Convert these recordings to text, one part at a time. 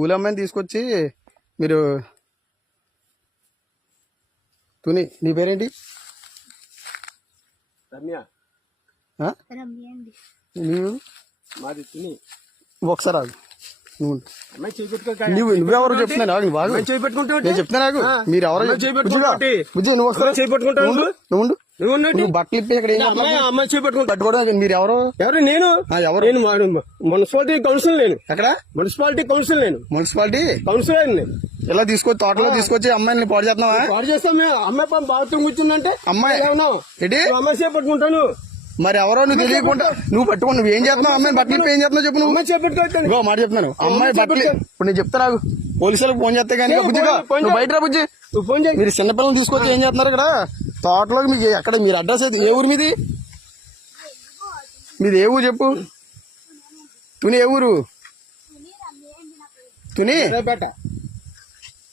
కూలి అమ్మాయిని తీసుకొచ్చి మీరు తుని నీ పేరేంటి? రమ్య. నీవు? మాది తుని. ఒకసారి ఆగు. నువ్వెవరు చెప్తున్నాను నేను చెప్తున్నా నాకు మీరు ఎవరో బుజ్జి నువ్వు వస్తారా నువ్వు బట్టలు ఇప్పి ఇక్కడ పట్టుకోవడం మీరు ఎవరు? నేను ఎవరు? మున్సిపాలిటీ కౌన్సిల్ నేను. ఎక్కడ? మున్సిపాలిటీ కౌన్సిల్ నేను. మున్సిపాలిటీ కౌన్సిల్ నేను. ఇలా తీసుకొచ్చి తోటలో తీసుకొచ్చి అమ్మాయిని పాడు చేస్తున్నావా? పాడు చేస్తాం మేము. అమ్మాయి బాత్రూమ్ కూర్చుందంటే అమ్మాయి ఏంటి అమ్మాయి చేపట్టుకుంటాను. మరి ఎవరో నువ్వు తెలియకుండా నువ్వు పట్టుకో నువ్వు ఏం చేస్తున్నావు? అమ్మాయి బట్టలు ఏం చేస్తున్నావు చెప్పు. నువ్వు అమ్మాయి చేపట్టుకో మాట చెప్తున్నాను. అమ్మాయి బట్టలు ఇప్పుడు నేను చెప్తా నాకు పోలీసులకు ఫోన్ చేస్తే కానీ బుజ్జిగా నువ్వు బయట రా బుజ్జి. ఫోన్ చేయి. మీరు చిన్నపిల్లలు తీసుకొచ్చి ఏం చేస్తున్నారు ఇక్కడ తోటలోకి? మీకు ఎక్కడ మీరు అడ్రస్ అయితే ఏ ఊరు మీది? మీది ఏ ఊరు చెప్పు. తుని ఏ ఊరు? తుని ఎర్రపేట.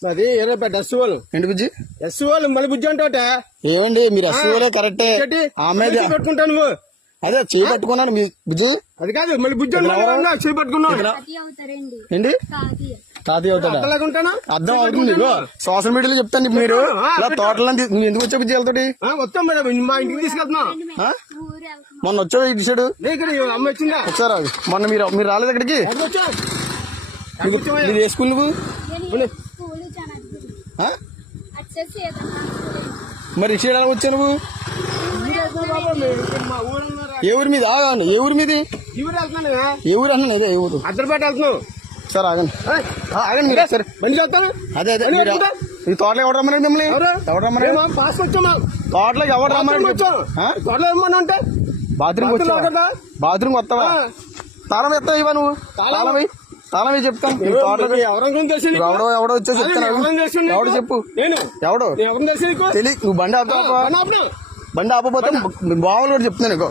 అది ఎర్రపేట ఎస్ఓలు. ఏంటి బుజ్జి? ఎస్ఓలు మళ్ళీ బుజ్జి అంటే ఏమండి మీరు ఎస్ఓలే కరెక్టే. ఆమె పెట్టుకుంటాను నువ్వు. అదే చేయి పట్టుకున్నాను మీ బుజ్జి. అది కాదు మళ్ళీ బుజ్జి చేయి పట్టుకున్నావు. ఏంటి తాతయ్య అవుతాడా? అర్థం అవుతుంది. సోషల్ మీడియాలో చెప్తాను మీరు ఇలా తోటలో నువ్వు ఎందుకు వచ్చా బుజ్జి వాళ్ళతోటి? వస్తాం మేడం మా ఇంటికి తీసుకెళ్తున్నాం. మొన్న వచ్చావు ఇటు సైడ్ అమ్మ వచ్చిందా? వచ్చారా మొన్న మీరు రాలేదు ఇక్కడికి? మీరు ఏ స్కూల్ నువ్వు? మరి ఇటు సైడ్ ఎలా వచ్చావు నువ్వు? ఏ ఊరి మీద? ఏ ఊరి మీది? ఏ ఊరు అన్నా అదే ఏ ఊరు? అద్దరిపేట వెళ్తున్నావు. సార్ ఆగండి ఆగండి మీరే సరే బండికి వెళ్తాను. అదే అదే ఈ తోటలో ఎవరు రమ్మని మిమ్మల్ని? ఎవరు రమ్మని? పాస్ వచ్చాము. తోటలో ఎవరు రమ్మని? తోటలో ఏమన్నా అంటే బాత్రూమ్ వచ్చావా? బాత్రూమ్ వస్తావా? తాళం ఎత్తావు ఇవా నువ్వు? తాళం చెప్తాను. ఎవడో వచ్చేసి చెప్తాను. ఎవడు చెప్పు ఎవడో తెలియ. నువ్వు బండి ఆపకపోతే బావులు కూడా చెప్తున్నాను.